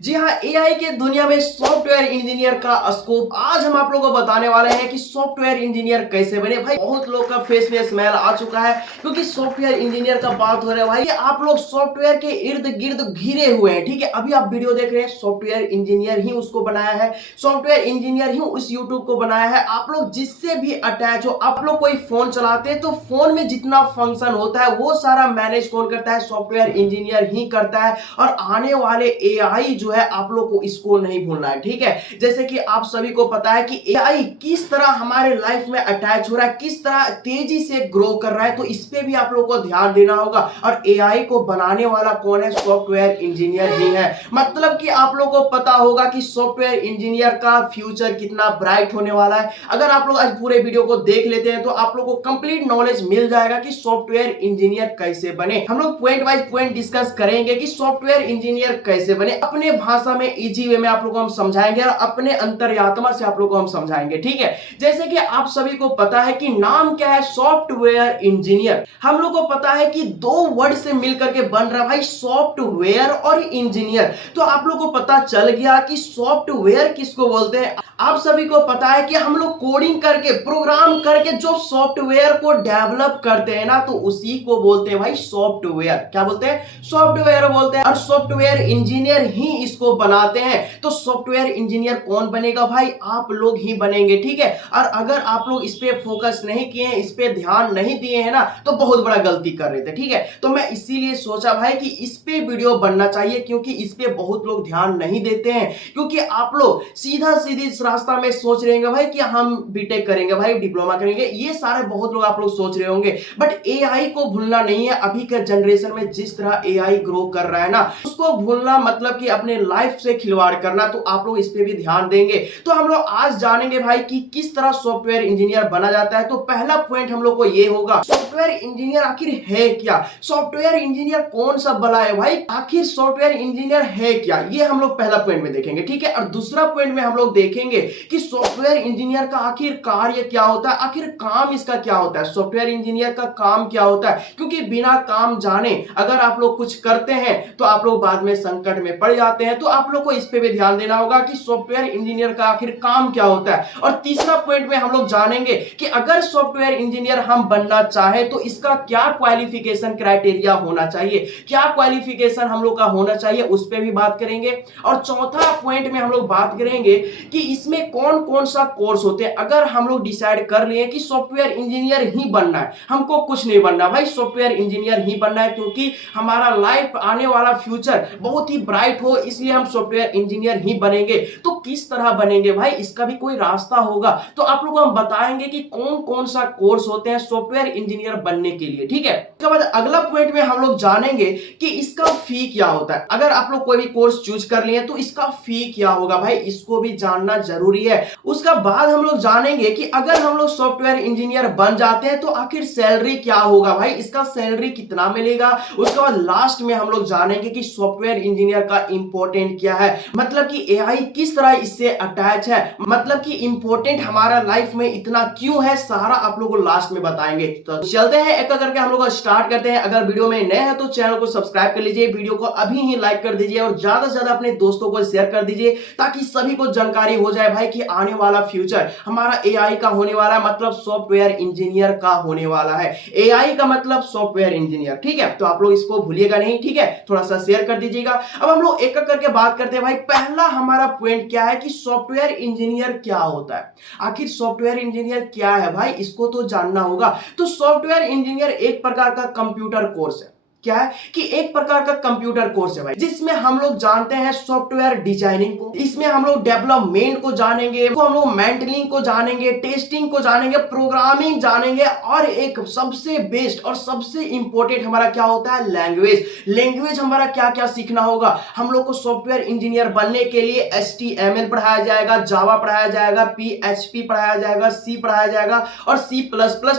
जी हाँ, एआई के दुनिया में सॉफ्टवेयर इंजीनियर का स्कोप आज हम आप लोगों को बताने वाले हैं कि सॉफ्टवेयर इंजीनियर कैसे बने। भाई बहुत लोग का फेस में स्मेल आ चुका है क्योंकि सॉफ्टवेयर इंजीनियर का बात हो रहा है। भाई ये आप लोग सॉफ्टवेयर के इर्द गिर्द घिरे हुए हैं, ठीक है। अभी आप वीडियो देख रहे हैं, सॉफ्टवेयर इंजीनियर ही उसको बनाया है, सॉफ्टवेयर इंजीनियर ही उस यूट्यूब को बनाया है। आप लोग जिससे भी अटैच हो, आप लोग कोई फोन चलाते हैं तो फोन में जितना फंक्शन होता है वो सारा मैनेज कौन करता है? सॉफ्टवेयर इंजीनियर ही करता है। और आने वाले एआई जो है आप लोग को इसको नहीं भूलना है, ठीक है। जैसे कि आप सभी को पता है कि एआई किस तरह हमारे लाइफ में अटैच हो रहा है, किस तरह तेजी से ग्रो कर रहा है, तो इस पे भी आप लोग को ध्यान देना होगा। और एआई को बनाने वाला कौन है? सॉफ्टवेयर इंजीनियर ही है। मतलब कि आप लोग को पता होगा कि सॉफ्टवेयर इंजीनियर का फ्यूचर कितना ब्राइट होने वाला है। अगर आप लोग आज पूरे वीडियो को देख लेते हैं तो आप लोग को कंप्लीट नॉलेज मिल जाएगा कि सॉफ्टवेयर इंजीनियर कैसे बने। हम लोग पॉइंट वाइज पॉइंट डिस्कस करेंगे कि सॉफ्टवेयर इंजीनियर कैसे बने। अपने भाषा में, इजी वे में आप लोगों को हम समझाएंगे और अपने अंतर्यात्मा से आप लोगों को हम समझाएंगे, ठीक है। जैसे कि आप सभी को पता है कि नाम क्या है? Software engineer. हम लोग को पता है कि दो वर्ड से मिलकर के बन रहा है भाई, सॉफ्टवेयर और इंजीनियर। तो आप लोग को पता चल गया कि सॉफ्टवेयर किसको बोलते हैं। आप सभी को पता है कि हम लोग कोडिंग करके, प्रोग्राम करके जो सॉफ्टवेयर को डेवलप करते हैं ना, तो उसी को बोलते हैं भाई सॉफ्टवेयर। क्या बोलते हैं? सॉफ्टवेयर बोलते हैं। और सॉफ्टवेयर इंजीनियर ही इसको बनाते हैं। तो सॉफ्टवेयर इंजीनियर कौन बनेगा भाई? आप लोग ही बनेंगे, ठीक है। और अगर आप लोग इस पे फोकस नहीं किए हैं, इस पे ध्यान नहीं दिए हैं ना, तो बहुत बड़ा गलती कर रहे थे, ठीक है। तो मैं इसीलिए सोचा भाई कि इस पे वीडियो बनना चाहिए, क्योंकि इस पे बहुत लोग ध्यान नहीं देते हैं। क्योंकि आप लोग सीधा सीधी इस रास्ता में सोच रहे होंगे भाई कि हम बीटेक करेंगे, भाई डिप्लोमा करेंगे, ये सारे बहुत लोग आप लोग सोच रहे होंगे। बट एआई को भूलना नहीं है। अभी के जनरेशन में जिस तरह एआई ग्रो कर रहा है ना, उसको भूलना मतलब कि अपने लाइफ से खिलवाड़ करना। तो आप लोग इस पे भी ध्यान देंगे। तो हम लोग आज जानेंगे भाई कि किस तरह सॉफ्टवेयर इंजीनियर बना जाता है। तो पहला पॉइंट हम लोग को ये होगा, सॉफ्टवेयर इंजीनियर आखिर है क्या? सॉफ्टवेयर इंजीनियर कौन सा बला है भाई? आखिर सॉफ्टवेयर इंजीनियर है क्या, ये हम लोग पहला पॉइंट में देखेंगे, ठीक है। और दूसरा पॉइंट में हम लोग देखेंगे कि सॉफ्टवेयर इंजीनियर का आखिर कार्य क्या होता है, आखिर काम इसका क्या होता है, सॉफ्टवेयर इंजीनियर का काम क्या होता है। क्योंकि बिना काम जाने अगर आप लोग कुछ करते हैं तो आप लोग बाद में संकट में पड़ जाते हैं। तो आप लोग को इस पे भी ध्यान देना होगा कि सॉफ्टवेयर इंजीनियर का आखिर काम क्या होता है। और तीसरा पॉइंट में हम लोग जानेंगे कि अगर सॉफ्टवेयर इंजीनियर हम बनना चाहे तो इसका क्या क्वालिफिकेशन क्राइटेरिया होना चाहिए, क्या क्वालिफिकेशन हम लोग का होना चाहिए, उस पे भी बात करेंगे। और चौथा पॉइंट में हम लोग बात करेंगे कि इसमें कौन कौन सा कोर्स होते हैं। अगर हम लोग डिसाइड कर लिए कि सॉफ्टवेयर इंजीनियर ही बनना है, हमको कुछ नहीं बनना भाई, सॉफ्टवेयर इंजीनियर ही बनना है, क्योंकि हमारा लाइफ, आने वाला फ्यूचर बहुत ही ब्राइट हो, इसलिए हम सॉफ्टवेयर इंजीनियर ही बनेंगे। तो किस तरह बनेंगे भाई, इसका भी कोई रास्ता होगा। तो आप लोग को हम बताएंगे कि कौन कौन सा कोर्स होते हैं सॉफ्टवेयर इंजीनियर बनने के लिए, ठीक है। उसके बाद अगला पॉइंट में हम लोग जानेंगे कि इसका फी क्या होता है। अगर आप लोग कोई भी कोर्स चूज कर लिए तो इसका फी क्या होगा भाई, इसको भी जानना जरूरी है। उसका बाद हम लोग जानेंगे कि अगर हम लोग सॉफ्टवेयर इंजीनियर बन जाते हैं तो आखिर सैलरी क्या होगा भाई, इसका सैलरी कितना मिलेगा। उसके बाद लास्ट में हम लोग जानेंगे कि सॉफ्टवेयर इंजीनियर का इंपॉर्टेंट क्या है, मतलब कि एआई किस तरह इससे अटैच है, मतलब कि इंपॉर्टेंट हमारा लाइफ में इतना क्यों है, सारा आप लोगों को लास्ट में बताएंगे। तो चलते हैं एक करके हम लोग स्टार्ट करते हैं। अगर वीडियो में नए हैं तो चैनल को सब्सक्राइब कर लीजिए, वीडियो को अभी ही लाइक कर दीजिए और ज्यादा से ज्यादा अपने दोस्तों को शेयर कर दीजिए, ताकि सभी को जानकारी हो जाए भाई कि आने वाला फ्यूचर हमारा एआई का होने वाला है, मतलब सॉफ्टवेयर इंजीनियर का होने वाला है। एआई का मतलब सॉफ्टवेयर इंजीनियर, ठीक है। तो आप लोग इसको भूलिएगा नहीं, ठीक है, थोड़ा सा शेयर कर दीजिएगा। अब हम लोग एक एक करके बात करते हैं भाई। पहला हमारा पॉइंट क्या है कि सॉफ्टवेयर इंजीनियर क्या होता है। आखिर सॉफ्टवेयर इंजीनियर क्या है भाई, इसको तो जानना होगा। तो सॉफ्टवेयर इंजीनियर एक प्रकार का कंप्यूटर कोर्स है। क्या है कि एक प्रकार का कंप्यूटर कोर्स है भाई, जिसमें हम लोग जानते हैं सॉफ्टवेयर डिजाइनिंग को, इसमें हम लोग डेवलपमेंट को जानेंगे, तो हम लोग मेंटेनिंग को जानेंगे, टेस्टिंग को जानेंगे, प्रोग्रामिंग जानेंगे, और एक सबसे बेस्ट और सबसे इंपॉर्टेंट हमारा क्या होता है? लैंग्वेज। लैंग्वेज हमारा क्या क्या सीखना होगा। हम लोग को सॉफ्टवेयर इंजीनियर बनने के लिए HTML पढ़ाया जाएगा, जावा पढ़ाया जाएगा, PHP पढ़ाया जाएगा, C पढ़ाया जाएगा और C++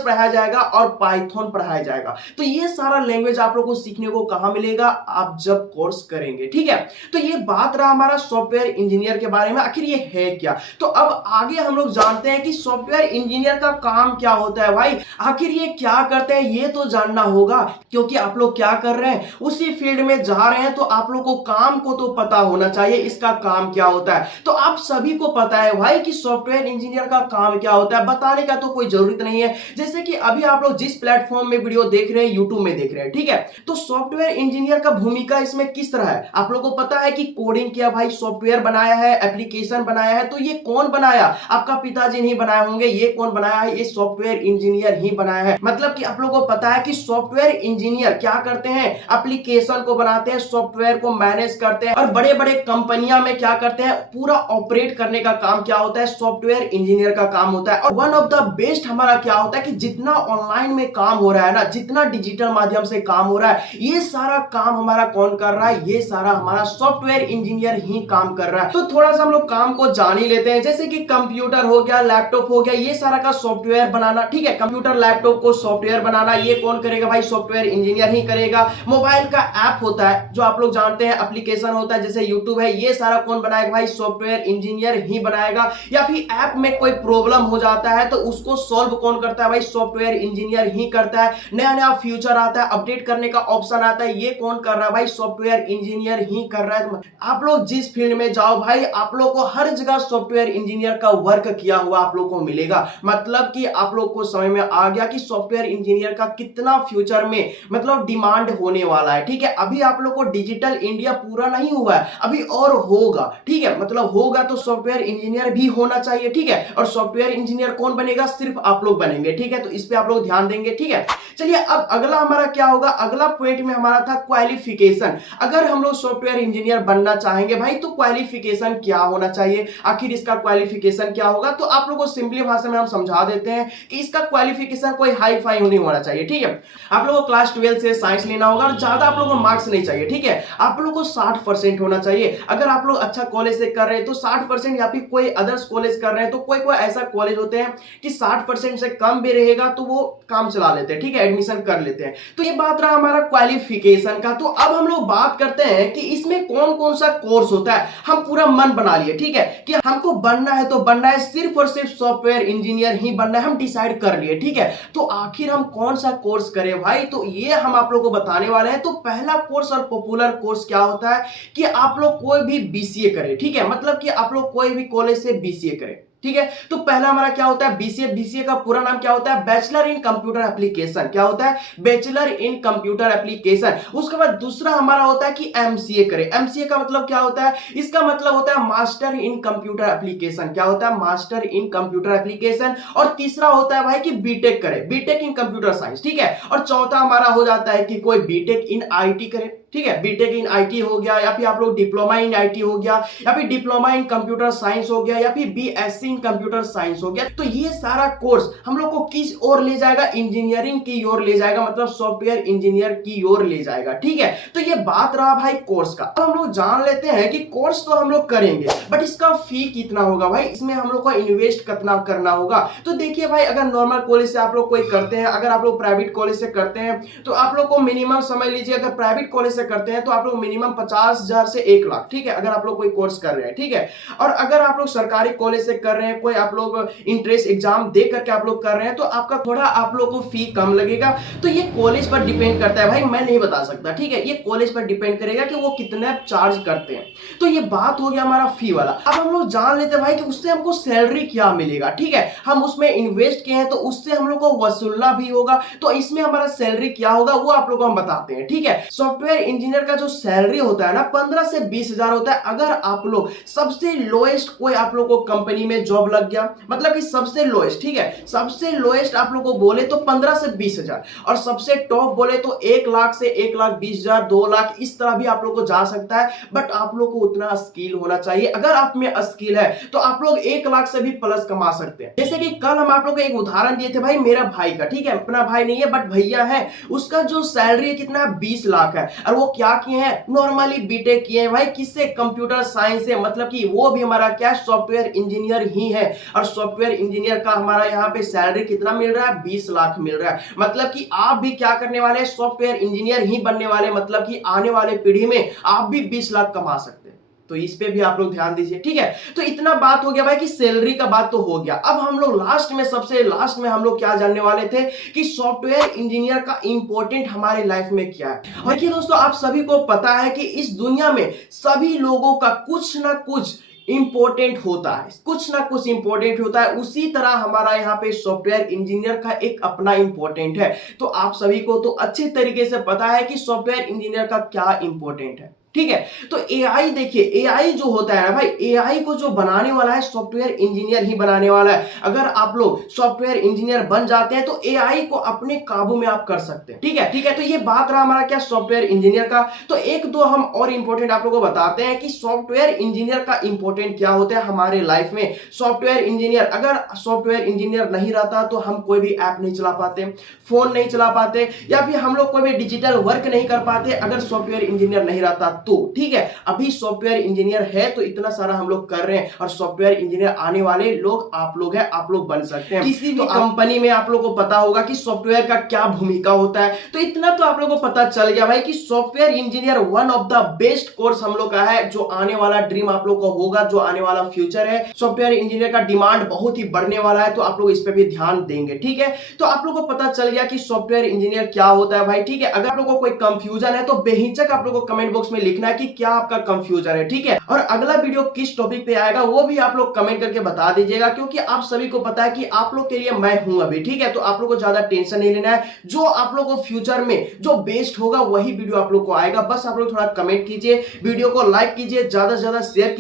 पढ़ाया जाएगा और पाइथन पढ़ाया जाएगा। तो ये सारा लैंग्वेज आप लोग को सीखने को कहां मिलेगा, आप जब कोर्स करेंगे। ठीक है, तो ये बात रहा हमारा सॉफ्टवेयर इंजीनियर के बारे में, आखिर ये है क्या। तो अब आगे हम लोग जानते हैं कि सॉफ्टवेयर इंजीनियर का काम क्या होता है भाई, आखिर ये क्या करते हैं ये तो जानना होगा, क्योंकि आप लोग क्या कर रहे हैं उसी फील्ड में जा रहे हैं, तो आप लोग को काम को तो पता होना चाहिए इसका काम क्या होता है। तो आप सभी को पता है भाई कि सॉफ्टवेयर इंजीनियर का काम क्या होता है, बताने का तो कोई जरूरत नहीं है। जैसे कि अभी आप लोग जिस प्लेटफॉर्म में वीडियो देख रहे हैं, यूट्यूब में देख रहे हैं, ठीक है, तो सॉफ्टवेयर इंजीनियर का भूमिका इसमें किस तरह है, आप लोग को पता है कि कोडिंग किया भाई, सॉफ्टवेयर बनाया है, एप्लीकेशन बनाया है। तो ये कौन बनाया, आपका पिताजी नहीं बनाए होंगे, ये कौन बनाया है, ये सॉफ्टवेयर इंजीनियर ही बनाया है। मतलब कि आप लोगों को पता है कि सॉफ्टवेयर इंजीनियर क्या करते हैं, एप्लीकेशन को बनाते हैं, सॉफ्टवेयर को मैनेज करते हैं, और बड़े बड़े कंपनियां में क्या करते हैं, पूरा ऑपरेट करने का काम क्या होता है, सॉफ्टवेयर इंजीनियर का काम होता है। और वन ऑफ द बेस्ट हमारा क्या होता है कि जितना ऑनलाइन में काम हो रहा है ना, जितना डिजिटल माध्यम से काम हो रहा है, ये सारा काम हमारा कौन कर रहा है, ये सारा हमारा सॉफ्टवेयर इंजीनियर ही काम कर रहा है। तो थोड़ा सा हम लोग काम को जान ही लेते हैं। जैसे कि कंप्यूटर हो गया, लैपटॉप हो गया, ये सारा का सॉफ्टवेयर बनाना, ठीक है, कंप्यूटर लैपटॉप को सॉफ्टवेयर बनाना ये कौन करेगा भाई, सॉफ्टवेयर इंजीनियर ही करेगा। मोबाइल का ऐप होता है जो आप लोग जानते हैं, एप्लीकेशन होता है जैसे यूट्यूब है, ये सारा कौन बनाएगा भाई, सॉफ्टवेयर इंजीनियर ही बनाएगा। या फिर ऐप में कोई प्रॉब्लम हो जाता है तो उसको सॉल्व कौन करता है भाई, सॉफ्टवेयर इंजीनियर ही करता है। नया नया फ्यूचर आता है, अपडेट करने का ऑप्शन आता है, ये कौन कर रहा है भाई, सॉफ्टवेयर इंजीनियर ही कर रहा है। आप लोग जिस फील्ड में जाओ भाई, आप लोग को हर जगह सॉफ्टवेयर इंजीनियर का वर्क किया हुआ आप लोग को मिलेगा। मतलब कि आप लोग को समझ में आ गया कि सॉफ्टवेयर इंजीनियर का कितना फ्यूचर में मतलब डिमांड होने वाला है। ठीक है, अभी आप लोग को डिजिटल इंडिया पूरा नहीं हुआ है, अभी और होगा। ठीक है, मतलब होगा तो सॉफ्टवेयर इंजीनियर भी होना चाहिए। ठीक है, और सॉफ्टवेयर इंजीनियर कौन बनेगा, सिर्फ आप लोग बनेंगे। ठीक है, तो इस पे आप लोग ध्यान देंगे। ठीक है, चलिए अब अगला हमारा क्या होगा, अगला पॉइंट में हमारा था क्वालिफिकेशन। अगर हम लोग सॉफ्टवेयर इंजीनियर बनना चाहेंगे भाई तो क्वालिफिकेशन क्या होना चाहिए, आखिर इसका क्वालिफिकेशन क्या होगा। तो आप लोगों को सिंपली भाषा में हम समझा देते हैं कि इसका क्वालिफिकेशन कोई हाई फाई नहीं होना चाहिए। ठीक है, आप लोगों को क्लास 12 से साइंस लेना होगा और ज्यादा आप लोगों को मार्क्स नहीं चाहिए। ठीक है, आप लोगों को 60% होना चाहिए। अगर आप लोग अच्छा कॉलेज से कर रहे हैं तो 60%, या फिर कोई अदर्स कॉलेज कर रहे हैं तो कोई कोई ऐसा कॉलेज होते हैं कि 60% से कम भी रहेगा तो वो काम चला लेते हैं। ठीक है, एडमिशन कर लेते हैं। तो ये बात रहा हमारा क्वालिफिकेशन का। तो अब हम लोग बात करते हैं कि इसमें कौन कौन सा कोर्स होता है। हम पूरा मन बना लिए, ठीक है, कि हमको बनना है तो बनना है, सिर्फ और सिर्फ सॉफ्टवेयर इंजीनियर ही बनना है, हम डिसाइड कर लिए। ठीक है, तो आखिर हम कौन सा कोर्स करें भाई, तो ये हम आप लोगों को बताने वाले हैं। तो पहला कोर्स और पॉपुलर कोर्स क्या होता है कि आप लोग कोई भी बीसीए करें। ठीक है, मतलब कि आप लोग कोई भी कॉलेज से बीसीए करें। ठीक है, तो पहला हमारा क्या होता है, बीसीए। बीसीए का पूरा नाम क्या होता है, बैचलर इन कंप्यूटर एप्लीकेशन। क्या होता है, बैचलर इन कंप्यूटर एप्लीकेशन। उसके बाद दूसरा हमारा होता है कि एमसीए करें। एमसीए का मतलब क्या होता है, इसका मतलब होता है मास्टर इन कंप्यूटर एप्लीकेशन। क्या होता है, मास्टर इन कंप्यूटर एप्लीकेशन। और तीसरा होता है भाई कि बीटेक करें, बीटेक इन कंप्यूटर साइंस। ठीक है, और चौथा हमारा हो जाता है कि कोई बीटेक इन आईटी करे। ठीक है, बीटेक इन आईटी हो गया, या फिर आप लोग डिप्लोमा इन आईटी हो गया, या फिर डिप्लोमा इन कंप्यूटर साइंस हो गया, या फिर बीएससी इन कंप्यूटर साइंस हो गया। तो ये सारा कोर्स हम लोग को किस ओर ले जाएगा, इंजीनियरिंग की ओर ले जाएगा, मतलब सॉफ्टवेयर इंजीनियर की ओर ले जाएगा। ठीक है, तो ये बात रहा भाई कोर्स का। अब हम लोग जान लेते हैं कि कोर्स तो हम लोग करेंगे, बट इसका फी कितना होगा भाई, इसमें हम लोग को इन्वेस्ट कितना करना होगा। तो देखिए भाई, अगर नॉर्मल कॉलेज से आप लोग कोई करते हैं, अगर आप लोग प्राइवेट कॉलेज से करते हैं तो आप लोग को मिनिमम समझ लीजिए, अगर प्राइवेट कॉलेज करते हैं तो आप लोग मिनिमम 50,000 से 1 लाख। ठीक है, अगर आप लोग कोई कोर्स कर रहे हैं। ठीक है, और अगर आप लोग सरकारी कॉलेज से कर रहे हैं, कोई आप लोग इंट्रेंस एग्जाम दे करके आप लोग कर रहे हैं, तो आपका थोड़ा आप लोग को फी कम लगेगा। तो ये कॉलेज पर डिपेंड करता है भाई, मैं नहीं बता सकता। ठीक है, ये कॉलेज पर डिपेंड करेगा कि वो कितने चार्ज करते हैं। तो ये बात हो गया हमारा फी वाला। अब हम लोग जान लेते हैं भाई कि उससे हमको सैलरी क्या मिलेगा। ठीक है, हम उसमें इन्वेस्ट किए हैं तो उससे हम लोग को वसूलना भी होगा। तो इसमें हमारा सैलरी क्या होगा वो आप लोग को हम बताते हैं। ठीक है, सॉफ्टवेयर इंजीनियर का जो सैलरी होता है ना 15 से 20,000 होता है। अगर आप लोग सबसे लोएस्ट कोई आप लोग को कंपनी में जॉब लग गया, मतलब कि सबसे लोएस्ट, ठीक है, सबसे लोएस्ट आप लोग को बोले तो 15 से 20,000, और सबसे टॉप बोले तो 1 लाख से 1,20,000, 2 लाख, इस तरह भी आप लोग को जा सकता है। बट आप लोग को उतना स्किल होना चाहिए। अगर आप में स्किल है तो आप लोग 1 लाख से भी प्लस कमा सकते हैं। जैसे कि कल हम आप लोग को एक उदाहरण दिए थे भाई, मेरा भाई का। ठीक है, अपना भाई नहीं है बट भैया है, उसका जो सैलरी कितना 20 लाख है, और वो क्या किए हैं, नॉर्मली बीटेक किए हैं भाई, किससे, कंप्यूटर साइंस से, मतलब कि वो भी हमारा क्या, सॉफ्टवेयर इंजीनियर ही है। और सॉफ्टवेयर इंजीनियर का हमारा यहाँ पे सैलरी कितना मिल रहा है, 20 लाख मिल रहा है। मतलब कि आप भी क्या करने वाले हैं, सॉफ्टवेयर इंजीनियर ही बनने वाले, मतलब कि आने वाले पीढ़ी में आप भी 20 लाख कमा सकते हैं। तो इस पे भी आप लोग ध्यान दीजिए, ठीक है। तो इतना बात हो गया भाई कि सैलरी का बात तो हो गया। अब हम लोग लास्ट में, सबसे लास्ट में हम लोग क्या जानने वाले थे कि सॉफ्टवेयर इंजीनियर का इंपॉर्टेंट हमारे लाइफ में क्या है। और देखिए दोस्तों, आप सभी को पता है कि इस दुनिया में सभी लोगों का कुछ ना कुछ इंपॉर्टेंट होता है, कुछ ना कुछ इंपॉर्टेंट होता है। उसी तरह हमारा यहाँ पे सॉफ्टवेयर इंजीनियर का एक अपना इंपॉर्टेंट है। तो आप सभी को तो अच्छे तरीके से पता है कि सॉफ्टवेयर इंजीनियर का क्या इंपॉर्टेंट है, ठीक है। तो एआई, देखिए एआई जो होता है ना भाई, एआई को जो बनाने वाला है सॉफ्टवेयर इंजीनियर ही बनाने वाला है। अगर आप लोग सॉफ्टवेयर इंजीनियर बन जाते हैं तो एआई को अपने काबू में आप कर सकते हैं, ठीक है, ठीक है। तो ये बात रहा हमारा क्या, सॉफ्टवेयर इंजीनियर का। तो एक दो हम और इंपॉर्टेंट आप लोगों को बताते हैं कि सॉफ्टवेयर इंजीनियर का इंपॉर्टेंट क्या होता है हमारे लाइफ में। सॉफ्टवेयर इंजीनियर, अगर सॉफ्टवेयर इंजीनियर नहीं रहता तो हम कोई भी ऐप नहीं चला पाते, फोन नहीं चला पाते, या फिर हम लोग कोई भी डिजिटल वर्क नहीं कर पाते अगर सॉफ्टवेयर इंजीनियर नहीं रहता तो, ठीक है। अभी सॉफ्टवेयर इंजीनियर है तो इतना सारा हम लोग कर रहे हैं, और सॉफ्टवेयर इंजीनियर आने वाले लोग आप लोग हैं, आप लोग बन सकते हैं। किसी भी कंपनी में आप लोगों को पता होगा कि सॉफ्टवेयर का क्या भूमिका होता है। तो इतना तो आप लोगों को पता चल गया भाई कि software engineer one of the best course हम लोग का है, जो आने वाला ड्रीम आप लोग को होगा, जो आने वाला फ्यूचर है। सॉफ्टवेयर इंजीनियर का डिमांड बहुत ही बढ़ने वाला है, तो आप लोग इस पर भी ध्यान देंगे, ठीक है। तो आप लोग को पता चल गया कि सॉफ्टवेयर इंजीनियर क्या होता है भाई, ठीक है। अगर आप लोगों को कोई कंफ्यूजन है तो बेहिचक आप लोग को कमेंट बॉक्स में लिखना है कि क्या आपका कंफ्यूजन है, ठीक है। और अगला वीडियो किस टॉपिक पे आएगा वो भी आप लोग कमेंट करके बता दीजिएगा, क्योंकि आप सभी को पता है कि आप लोग के लिए मैं हूं अभी, ठीक है। तो आप लोग को ज्यादा टेंशन नहीं लेना है, जो आप लोग को फ्यूचर में जो बेस्ट होगा वही वीडियो आप लोग को आएगा। बस आप लोग थोड़ा कमेंट कीजिए, वीडियो को लाइक कीजिए, ज्यादा से ज्यादा शेयर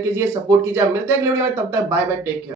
कीजिए, सपोर्ट कीजिए। मिलते हैं अगले वीडियो में, तब तक बाय बाय, टेक केयर।